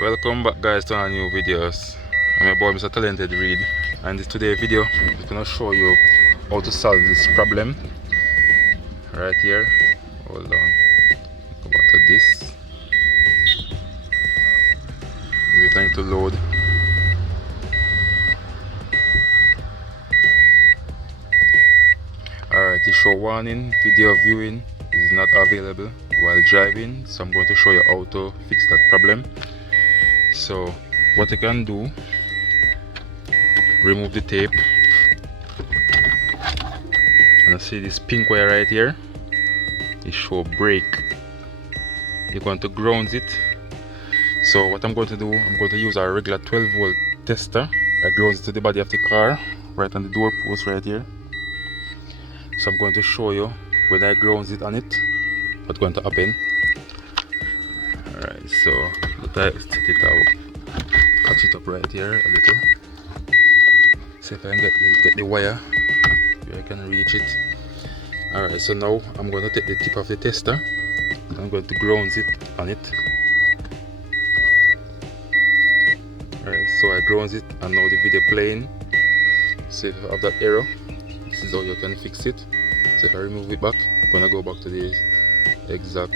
Welcome back guys to our new videos. I'm your boy Mr. Talented Reed, and in today's video I'm gonna show you how to solve this problem right here. Hold on, go back to this. Wait on it to load. Alright, it show warning, video viewing is not available while driving, so I'm going to show you how to fix that problem. So what you can do, remove the tape, and I see this pink wire right here, it show break. You're going to ground it. So what I'm going to do, I'm going to use a regular 12-volt tester. I ground it to the body of the car, right on the door post right here. So I'm going to show you when I ground it on it, what's going to happen. Alright, so let I set it out, cut it up right here a little. See if I can get the wire where I can reach it. Alright, so now I'm going to take the tip of the tester. I'm going to ground it on it. Alright, so I ground it and now the video playing. See if I have that error. This is how you can fix it. So if I remove it back, I'm gonna go back to the exact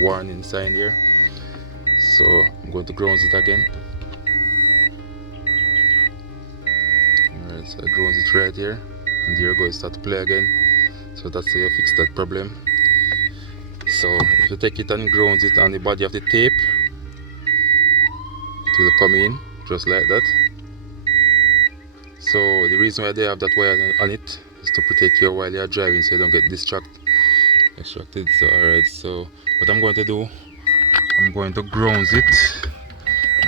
warning sign here. So I'm going to ground it again. Alright, so I ground it right here, and here goes start to play again. So that's how you fix that problem. So if you take it and ground it on the body of the tape, it will come in just like that. So the reason why they have that wire on it is to protect you while you're driving, so you don't get distracted. So alright, so what I'm going to do, I'm going to ground it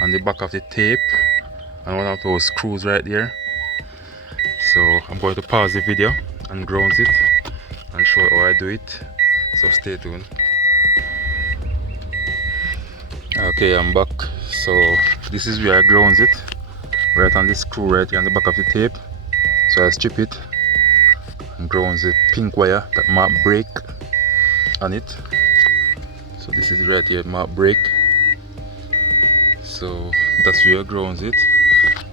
on the back of the tape and one of those screws right there. So I'm going to pause the video and ground it and show you how I do it. So stay tuned. Okay, I'm back. So this is where I ground it, right on this screw right here on the back of the tape. So I strip it and ground the pink wire that mark break on it. So this is right here, mark break. So that's where you ground it,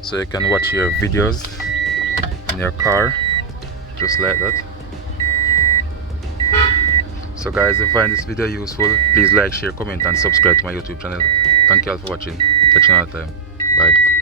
so you can watch your videos in your car just like that. So guys, if you find this video useful, please like, share, comment and subscribe to my YouTube channel. Thank you all for watching. Catch you another time. Bye.